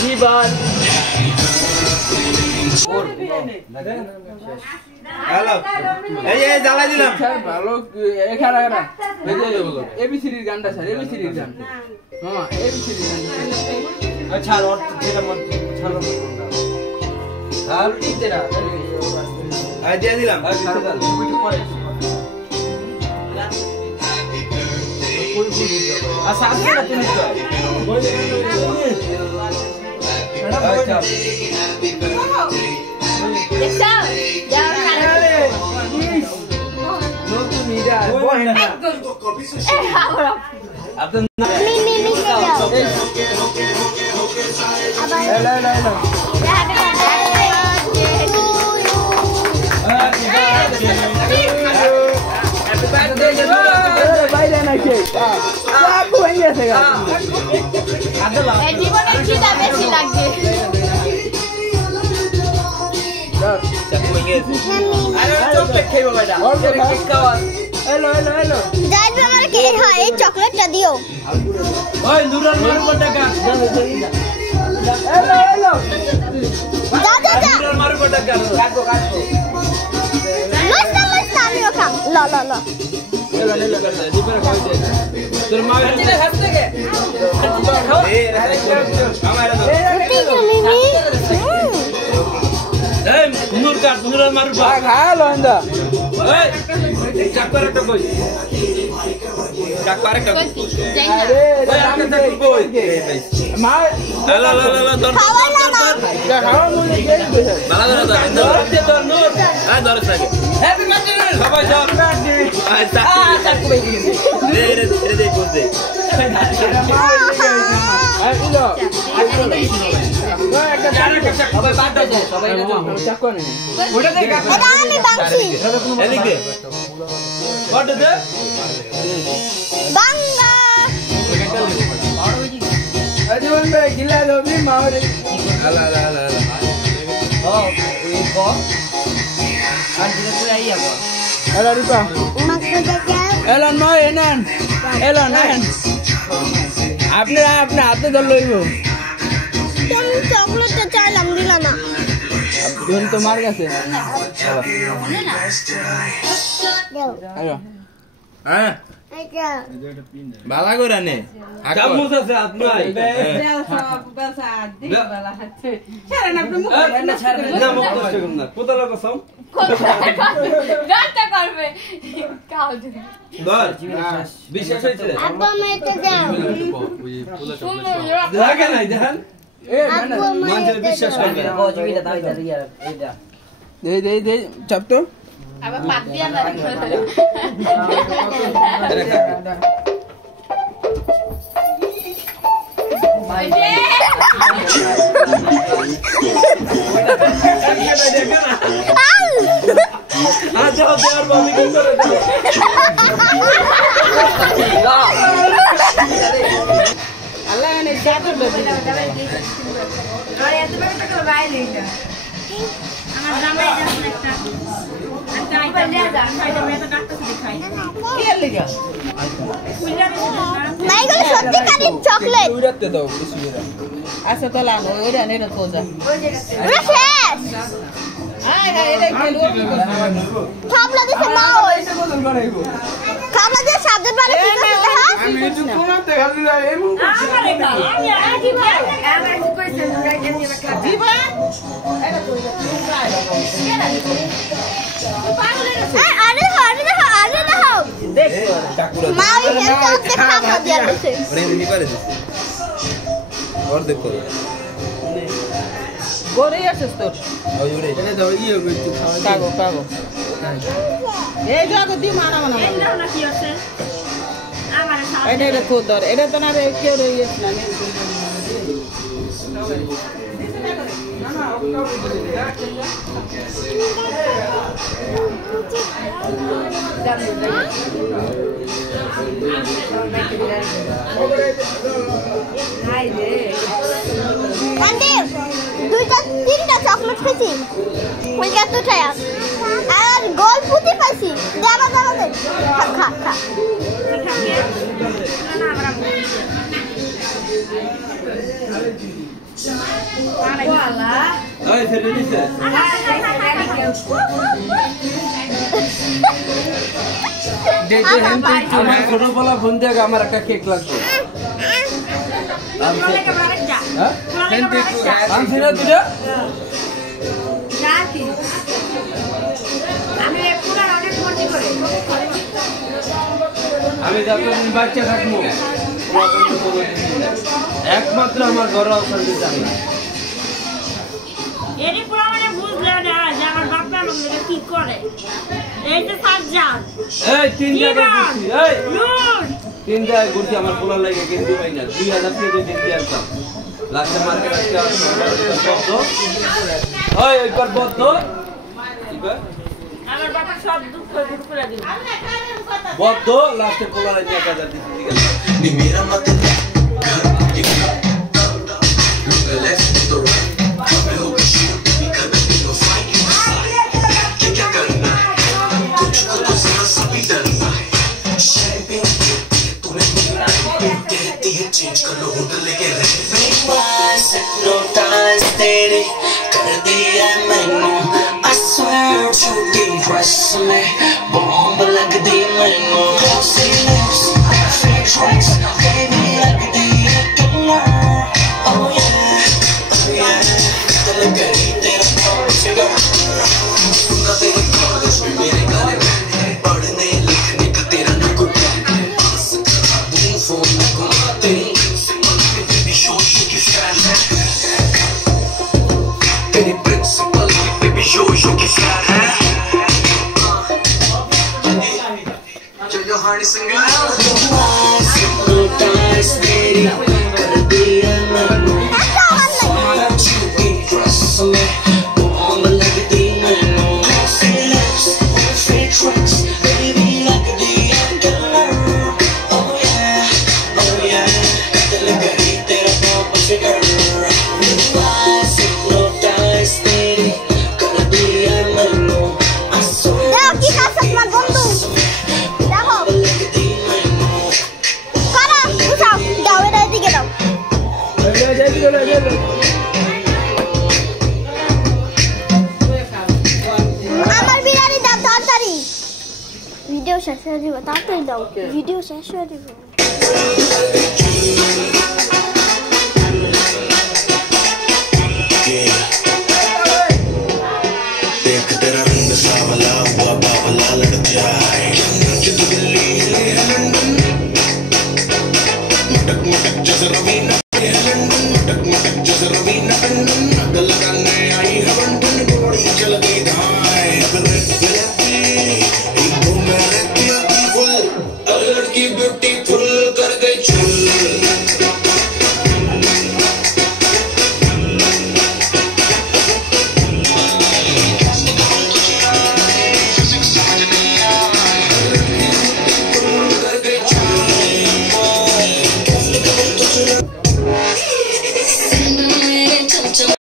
জীবন hello এই এই জ্বালাই দিলাম ভালো এখানে এবিসিডির গানটা স্যার এবিসিডির গান মামা এবিসিডির গান আচ্ছা আর যেটা মত ছাড়ো আর দিতে না আই দিয়ে দিলাম আচ্ছা আসলে তুমি তো আচ্ছা দেখছো যাও খারাপ নতুন মিডিয়া বহেন না আপনার মি যাও আবার এলো হ্যাপি বার্থডে বাইরে নাকি সব হয়ে গেছে এই জীবনে কি দাম বেশি লাগবে এলো যাই আমার কে হয় এই চকলেটটা দিও ওই নুরাল মারুবার টাকা এলো যা নুরাল মারুবার টাকা কাটবো লস না আমিও খাম ল এলো দিপরে খাই দে তোর মা এর হাত থেকে এই আমার মিমি এই নুরাল মারুবার খালো এন্দা এই চাকর একটা কই চাকর একটা কই যাই না ওই একটা চাকর কই মা লা ধর খাওয়া মনে গেছে বালা ধর ধর নূর আয় ধর সাকে হ্যাপি বার্থডে সবাই ধর আচ্ছা চাকু কই দিয়েছে রে কোন দে চাকু নেই ওটা দেখ এটা আমি বাংছি এদিকে ওটা দে বাংলা জীবন ভাই গিলা দবি মাওরে আলা ও ওই কো আন্টি তো আইয়া কো এলা রিপা মাকে দেখাও এলা নয় এনান এলা নেন আপনি হাতে ধর লইব তুমি চকলেটটা চাইলাম দিলা না ধন তোমার কাছে আয়ো হ্যাঁ এটা বালা কইরা নে চামচ আছে আপনার না মুখ কষ্ট করুন না কোথা লোক সম গানটা করবে কাল ধর বিশ্বাস হইছে আব্বা মেতে দাও লাগে নাই দেখেন এ না মানুষের বিশ্বাস করবে দে চাপ তো আবার পাত দিয়া না আচ্ছা দেওয়ার বাবু কি করে আল্লাহ এনে চাপ দে আরে এত বড় টাকা বাইরে এটা আমার জামাই যখন একটা আচ্ছা আইবা দেয়া যা খাইতে মেয়ে ডাক্তার দেখাই কি লাগা নাই গো সত্যি কালি চকলেট উড়াতে দাও কিছু করে আচ্ছা তো লানো ওইটা নেড়ে তো যা ওরা শেষ আয় হায় এটা খেলো খাবলা দিছে মা ওই বদল করাইবো খাবলা দিয়ে সাবধান পারে কি করতে হ্যাঁ আমি একটু তোমার দেখা দিলা এই মুখ আমারে কা আমি কি ভাই আমার কি কইছে রাইট আমি রাখলা দিবা এটা তো আরে দাও দেখ চাকুরা মা ওই হেলতে খাবলা দিয়ে দিছে ওরে নি পারে দিছে ওর দেখো গরে আসছ তোর ওই ওরে এটা দাও ইয়ে একটু খাওয়া কাগো এই জায়গা দি মারা মানা এই নাও না কি আছে আমার এটা এটা তো ধর এটা তো না রে কেউ রইছ না কান্দে দুইটা তিনটা চকলেট খেয়েছি ওই এত টাকা আর গোল পুঁতি পাইছি দেবা দেবা দে খা খা খা ওই ছেড়ে দিছে আমার ছোট বলা ফোন দিয়ে আমার একটা কেক লাগবে আমি যতদিন বাচ্চা থাকবো একমাত্র আমার ঘর অশান্তি চাই না এরই পুরো বুঝলে না যে আমার বাপটা আমাকে কি করে এই যে সাজ্জাদ এই তিন জায়গায় ঘুরছি এই তিন জায়গায় ঘুরছি আমার পোলা লাগে কিন্তু পাই না 2000 টাকা দিয়ে কিনতে আসতাম লাস্টে মার্কেট আজকে বদ্ধ ওই একবার বদ্ধ আমার বাপা সব দুঃখ দূর করে দিল বদ্ধ লাস্টে পোলা লাগে 1000 দিয়ে কিনতে গেল ni mira mate look the left to the right मैं हो गई shoot भी कर मैं no fight क्या करना तुझको तो जरा सा भी डरना है शैम्पेन तूने कहती है चेंज कर लो होटल लेके hypnotize तेरे कर दिया मैंने I swear झूठी ड्रेस में बॉम्ब लग दी मैंने glossy lips fake tracks baby लगदी है killer oh yeah दिल करी तेरा नाम सिगा सुना तेरे कॉलेज में मेरे गाने में पढ़ने लिखने का तेरा ना कोई प्लान है पास करा दूं फोन में घुमाते baby show की फैन है तेरी प्रिंसिपल baby show की फैन है Honey single hypnotize तेरी कर दिया मैंने झूठी ड्रेस में बॉम्ब लगती मैंने glossy lips fake tracks baby लगती है killer oh yeah दिल करी तेरा नाम फिगर hypnotize तेरी कर दिया मैंने I swear কি কাছে তোমার বন্ধু আমার বিরিয়ানি দাও তাড়াতাড়ি ভিডিও শেষ হয়ে যাবে তাড়াতাড়ি দাও ভিডিও শেষ হয়ে যাবে